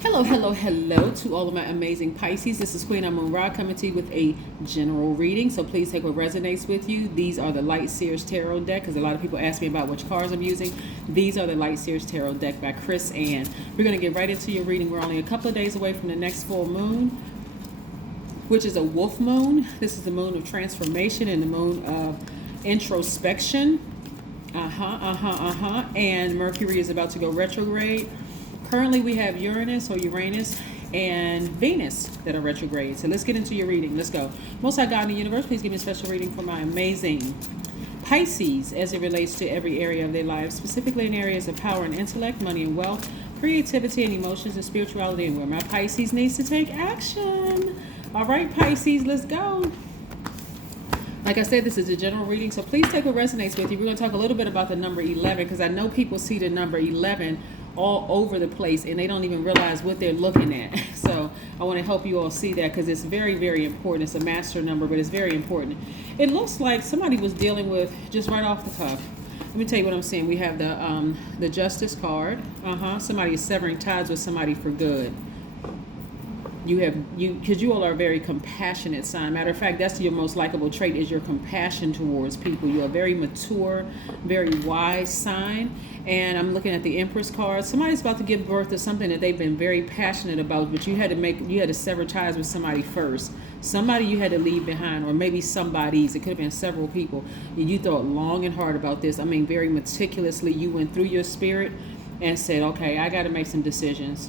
Hello, hello, hello to all of my amazing Pisces. This is Queen Amun Ra coming to you with a general reading. So please take what resonates with you. These are the Light Seers Tarot deck because a lot of people ask me about which cards I'm using. These are the Light Seers Tarot deck by Chris Ann. We're going to get right into your reading. We're only a couple of days away from the next full moon, which is a wolf moon. This is the moon of transformation and the moon of introspection. And Mercury is about to go retrograde. Currently, we have Uranus and Venus that are retrograde. So let's get into your reading. Let's go. Most High God in the universe, please give me a special reading for my amazing Pisces as it relates to every area of their lives, specifically in areas of power and intellect, money and wealth, creativity and emotions, and spirituality, and where my Pisces needs to take action. All right, Pisces, let's go. Like I said, this is a general reading, so please take what resonates with you. We're going to talk a little bit about the number 11 because I know people see the number 11 all over the place and they don't even realize what they're looking at. So I want to help you all see that because it's very, very important. It's a master number, but it's very important. It looks like somebody was dealing with, just right off the cuff, let me tell you what I'm seeing. We have the Justice card. Somebody is severing ties with somebody for good. Because you all are a very compassionate sign. Matter of fact, that's your most likable trait is your compassion towards people. You're a very mature, very wise sign. And I'm looking at the Empress card. Somebody's about to give birth to something that they've been very passionate about, but you had to sever ties with somebody first. Somebody you had to leave behind, or maybe somebody's. It could have been several people. And you thought long and hard about this. I mean, very meticulously. You went through your spirit and said, okay, I got to make some decisions.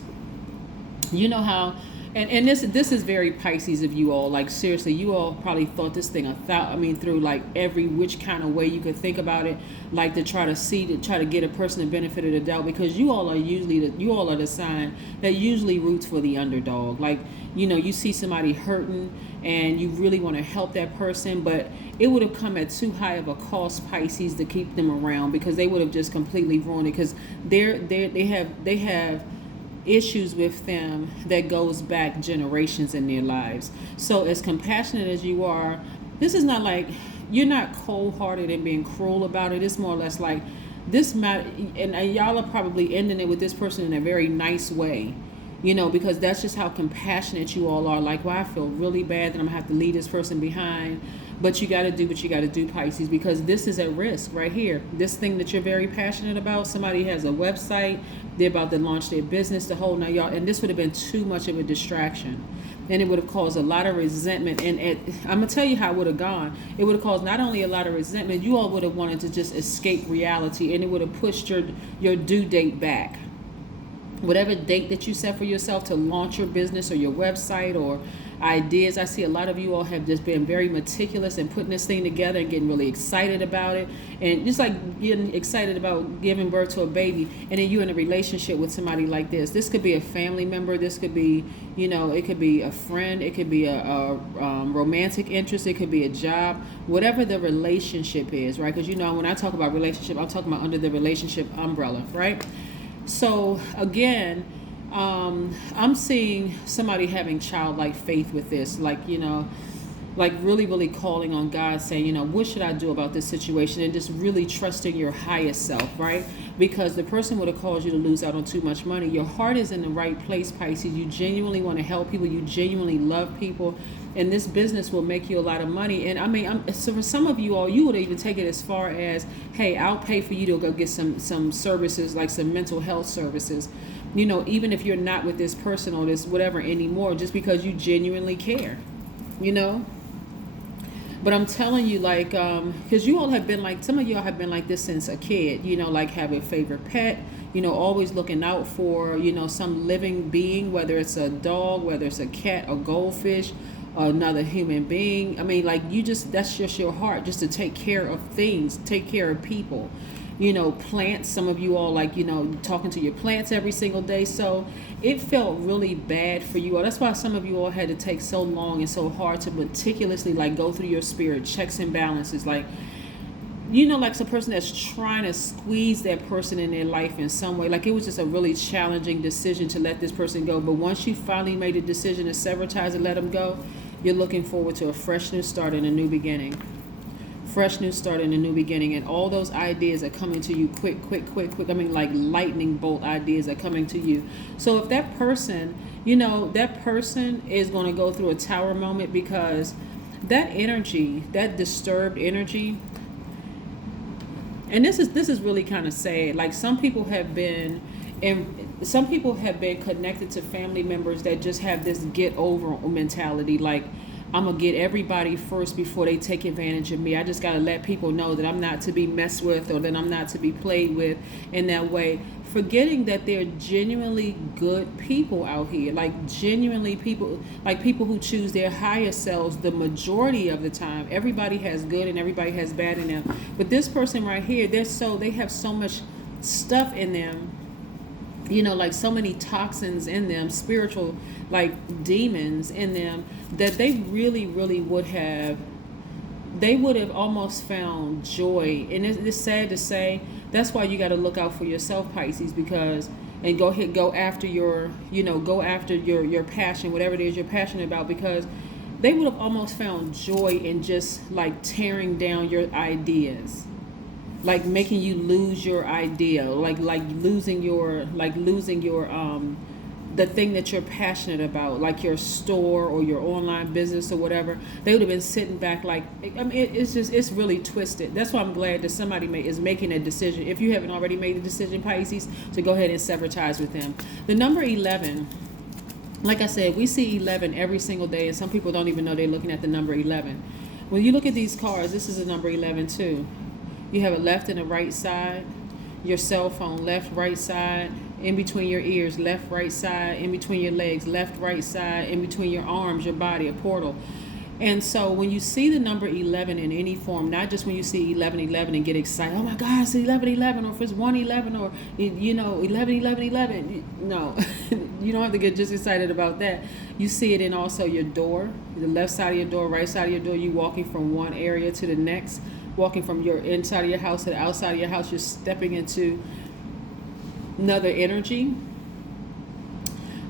You know how. And this is very Pisces of you all. Like, seriously, you all probably thought this thing through like every which kind of way you could think about it, like to try to get a person the benefit of the doubt, because you all are the sign that usually roots for the underdog. Like, you see somebody hurting and you really want to help that person, but it would have come at too high of a cost, Pisces, to keep them around, because they would have just completely ruined it, because they have issues with them that goes back generations in their lives. So as compassionate as you are, this is not like you're not cold-hearted and being cruel about it. It's more or less like this matter, and y'all are probably ending it with this person in a very nice way, because that's just how compassionate you all are. Like, well, I feel really bad that I'm gonna have to leave this person behind, but you got to do what you got to do, Pisces, because this is at risk right here. This thing that you're very passionate about, somebody has a website, they're about to launch their business, the whole nine y'all, and this would have been too much of a distraction, and it would have caused a lot of resentment. And I'm gonna tell you how it would have gone. It would have caused not only a lot of resentment, you all would have wanted to just escape reality, and it would have pushed your due date back. Whatever date that you set for yourself to launch your business or your website or ideas. I see a lot of you all have just been very meticulous in putting this thing together and getting really excited about it, and just like getting excited about giving birth to a baby, and then you're in a relationship with somebody like this could be a family member, this could be, it could be a friend, it could be a romantic interest, it could be a job, whatever the relationship is, right? Because when I talk about relationship, I'm talking about under the relationship umbrella, right? So again, I'm seeing somebody having childlike faith with this, like really, really calling on God, saying, what should I do about this situation, and just really trusting your highest self, right? Because the person would have caused you to lose out on too much money. Your heart is in the right place, Pisces. You genuinely want to help people. You genuinely love people. And this business will make you a lot of money. And so for some of you all, you would even take it as far as, hey, I'll pay for you to go get some services, like some mental health services, even if you're not with this person or this whatever anymore, just because you genuinely care, But I'm telling you, like, because you all have been like, some of y'all have been like this since a kid, like have a favorite pet, always looking out for, some living being, whether it's a dog, whether it's a cat, a goldfish, another human being. That's just your heart, just to take care of things, take care of people. Plants, some of you all like, talking to your plants every single day. So it felt really bad for you all. That's why some of you all had to take so long and so hard to meticulously like go through your spirit, checks and balances. Like, like some person that's trying to squeeze that person in their life in some way. Like, it was just a really challenging decision to let this person go. But once you finally made a decision to sever ties and let them go, you're looking forward to a fresh new start and a new beginning. fresh new start and a new beginning, and all those ideas are coming to you quick. I mean, like lightning bolt ideas are coming to you. So if that person, that person is going to go through a tower moment, because that energy, that disturbed energy, and this is really kind of sad. Like some people have been connected to family members that just have this get over mentality. Like, I'm going to get everybody first before they take advantage of me. I just got to let people know that I'm not to be messed with, or that I'm not to be played with in that way. Forgetting that they're genuinely good people out here. Like genuinely people, like people who choose their higher selves the majority of the time. Everybody has good and everybody has bad in them. But this person right here, they have so much stuff in them, like so many toxins in them, spiritual like demons in them, that they really would have almost found joy. And it's sad to say, that's why you got to look out for yourself, Pisces, and go after your passion, whatever it is you're passionate about, because they would have almost found joy in just like tearing down your ideas, like making you lose your idea, like losing your the thing that you're passionate about, like your store or your online business or whatever. They would have been sitting back like, I mean, it's really twisted. That's why I'm glad that somebody is making a decision. If you haven't already made a decision, Pisces, to go ahead and sever ties with them. The number 11, like I said, we see 11 every single day, and some people don't even know they're looking at the number 11. When you look at these cards, this is a number 11 too. You have a left and a right side, your cell phone, left, right side, in between your ears, left, right side, in between your legs, left, right side, in between your arms, your body, a portal. And so when you see the number 11 in any form, not just when you see 1111 and get excited, oh my God, it's 1111, or if it's 111, or 1111, no, you don't have to get just excited about that. You see it in also your door, the left side of your door, right side of your door. You walking from one area to the next, walking from your inside of your house to the outside of your house. You're stepping into another energy.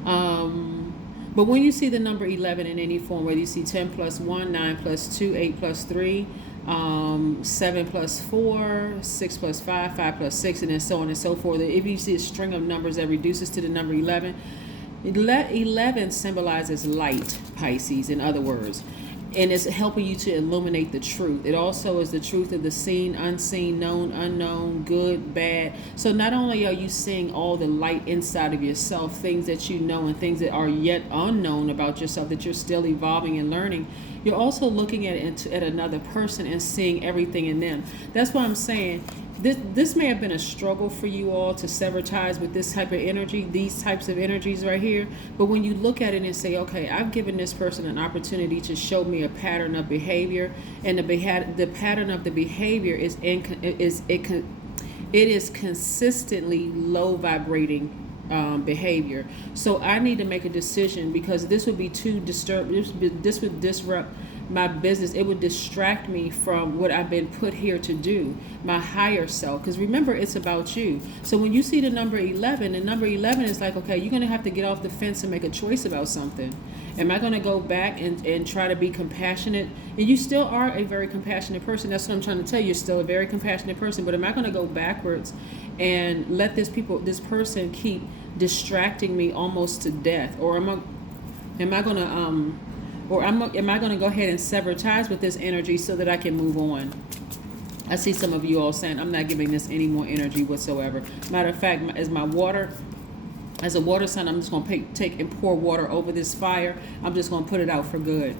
But when you see the number 11 in any form, whether you see 10 plus 1, 9 plus 2, 8 plus 3, 7 plus 4, 6 plus 5, 5 plus 6, and then so on and so forth. If you see a string of numbers that reduces to the number 11, 11 symbolizes light, Pisces, in other words. And it's helping you to illuminate the truth. It also is the truth of the seen, unseen, known, unknown, good, bad. So not only are you seeing all the light inside of yourself, things that you know and things that are yet unknown about yourself that you're still evolving and learning, you're also looking at another person and seeing everything in them. That's why I'm saying this may have been a struggle for you all to sever ties with this type of energy, these types of energies right here. But when you look at it and say, okay, I've given this person an opportunity to show me a pattern of behavior, and the pattern of the behavior is consistently low vibrating behavior. So I need to make a decision, because this would be too disturbed. This would disrupt my business. It would distract me from what I've been put here to do, my higher self. Because remember, it's about you. So when you see the number 11, the number 11 is like, okay, you're going to have to get off the fence and make a choice about something. Am I going to go back and try to be compassionate? And you still are a very compassionate person. That's what I'm trying to tell you. You're still a very compassionate person. But am I going to go backwards and let this person keep distracting me almost to death? Or am I going to go ahead and sever ties with this energy so that I can move on? I see some of you all saying, I'm not giving this any more energy whatsoever. Matter of fact, as a water sign, I'm just going to take and pour water over this fire. I'm just going to put it out for good.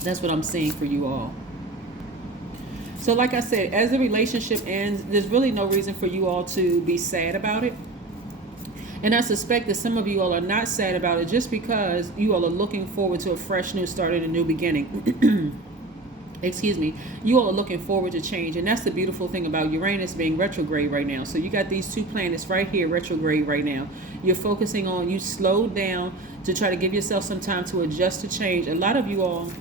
That's what I'm seeing for you all. So like I said, as the relationship ends, there's really no reason for you all to be sad about it. And I suspect that some of you all are not sad about it just because you all are looking forward to a fresh new start and a new beginning. Excuse me. You all are looking forward to change. And that's the beautiful thing about Uranus being retrograde right now. So you got these two planets right here retrograde right now. You're focusing on, you slowed down to try to give yourself some time to adjust to change. A lot of you all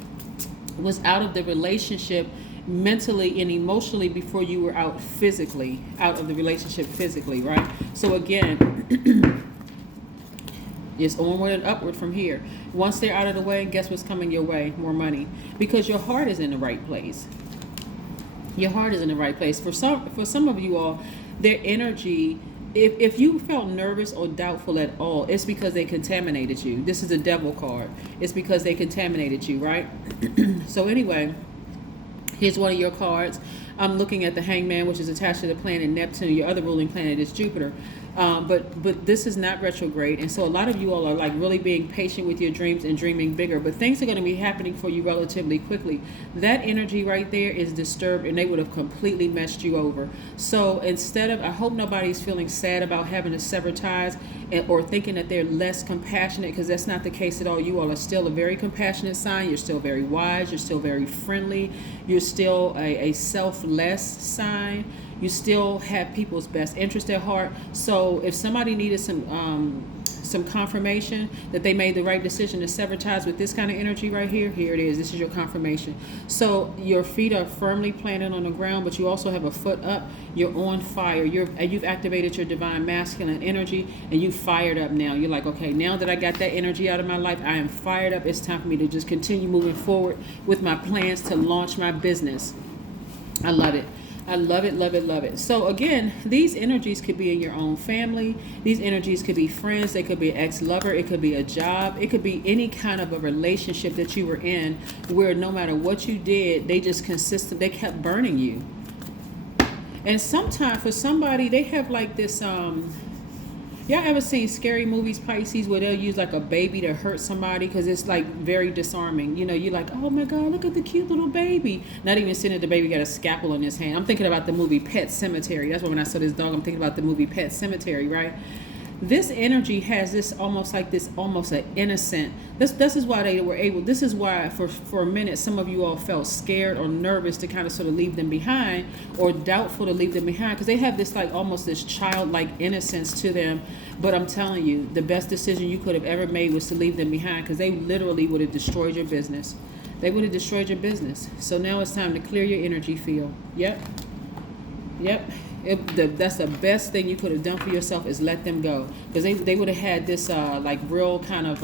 was out of the relationship mentally and emotionally before you were out of the relationship physically, right? So again, it's onward and upward from here. Once they're out of the way, guess what's coming your way? More money. Because your heart is in the right place. Your heart is in the right place. For some of you all, their energy, if you felt nervous or doubtful at all, it's because they contaminated you. This is a devil card. It's because they contaminated you, right? So anyway, here's one of your cards. I'm looking at the Hangman, which is attached to the planet Neptune. Your other ruling planet is Jupiter. But this is not retrograde, and so a lot of you all are like really being patient with your dreams and dreaming bigger. But things are going to be happening for you relatively quickly. That energy right there is disturbed, and they would have completely messed you over. So instead of, I hope nobody's feeling sad about having to sever ties or thinking that they're less compassionate, because that's not the case at all. You all are still a very compassionate sign. You're still very wise. You're still very friendly. You're still a selfless sign. You still have people's best interest at heart. So if somebody needed some confirmation that they made the right decision to sever ties with this kind of energy right here, here it is. This is your confirmation. So your feet are firmly planted on the ground, but you also have a foot up. You're on fire. You've activated your divine masculine energy, and you fired up now. You're like, okay, now that I got that energy out of my life, I am fired up. It's time for me to just continue moving forward with my plans to launch my business. I love it. I love it, love it, love it. So again, these energies could be in your own family. These energies could be friends. They could be an ex-lover. It could be a job. It could be any kind of a relationship that you were in where no matter what you did, they just they kept burning you. And sometimes for somebody, they have like this, y'all ever seen scary movies, Pisces, where they'll use like a baby to hurt somebody because it's like very disarming? You know, you're like, oh my God, look at the cute little baby. Not even seeing that the baby got a scalpel in his hand. I'm thinking about the movie Pet Sematary. That's why when I saw this dog, I'm thinking about the movie Pet Sematary, right? This energy has this almost an innocent. This is why they were able. This is why for a minute some of you all felt scared or nervous to kind of sort of leave them behind, or doubtful to leave them behind, because they have this like almost this childlike innocence to them. But I'm telling you, the best decision you could have ever made was to leave them behind, because they literally would have destroyed your business. They would have destroyed your business. So now it's time to clear your energy field. Yep. That's the best thing you could have done for yourself, is let them go, because they would have had this like real kind of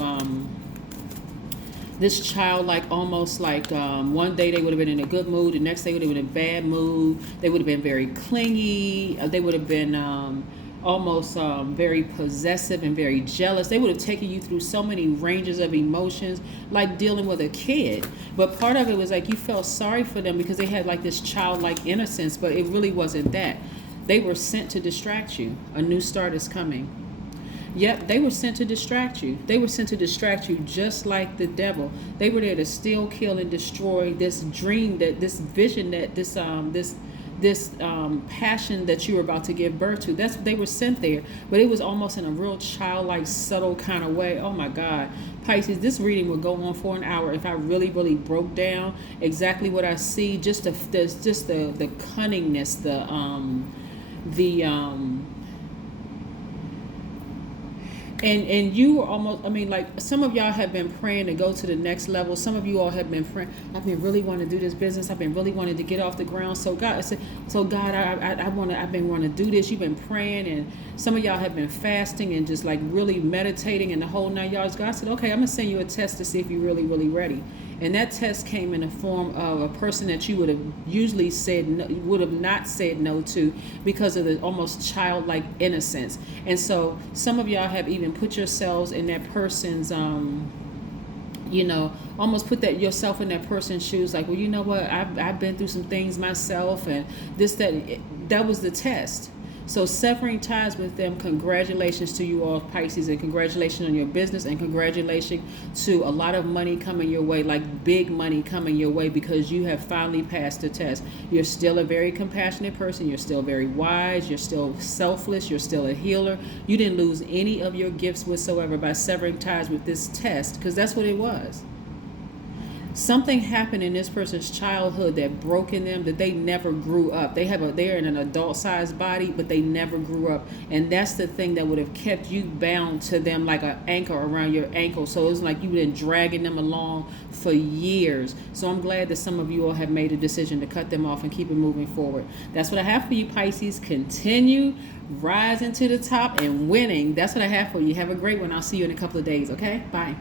this childlike, almost like one day they would have been in a good mood, the next day they would have been in a bad mood. They would have been very clingy. They would have been almost very possessive and very jealous. They would have taken you through so many ranges of emotions, like dealing with a kid. But part of it was like you felt sorry for them because they had like this childlike innocence, but it really wasn't that. They were sent to distract you. A new start is coming. Yep, they were sent to distract you. They were sent to distract you just like the devil. They were there to steal, kill, and destroy this dream, this vision, this passion that you were about to give birth to. They were sent there, but it was almost in a real childlike, subtle kind of way. Oh my God, Pisces, this reading would go on for an hour if I really, really broke down exactly what I see. Just the cunningness, and you were almost, I mean, like some of y'all have been praying to go to the next level. Some of you all have been praying, I've been really wanting to do this business. I've been really wanting to get off the ground. So God, I've been wanting to do this. You've been praying, and some of y'all have been fasting and just like really meditating and the whole 9 yards. God said, okay, I'm gonna send you a test to see if you're really, really ready. And that test came in the form of a person that you would have usually would have not said no to, because of the almost childlike innocence. And so some of y'all have even put yourselves in that person's, almost put yourself in that person's shoes. Like, well, you know what? I've been through some things myself, and that was the test. So severing ties with them, congratulations to you all, Pisces, and congratulations on your business, and congratulations to a lot of money coming your way, like big money coming your way, because you have finally passed the test. You're still a very compassionate person. You're still very wise. You're still selfless. You're still a healer. You didn't lose any of your gifts whatsoever by severing ties with this test, because that's what it was. Something happened in this person's childhood that broke in them, that they never grew up. They're in an adult-sized body, but they never grew up. And that's the thing that would have kept you bound to them like an anchor around your ankle. So it was like you've been dragging them along for years. So I'm glad that some of you all have made a decision to cut them off and keep it moving forward. That's what I have for you, Pisces. Continue rising to the top and winning. That's what I have for you. Have a great one. I'll see you in a couple of days, okay? Bye.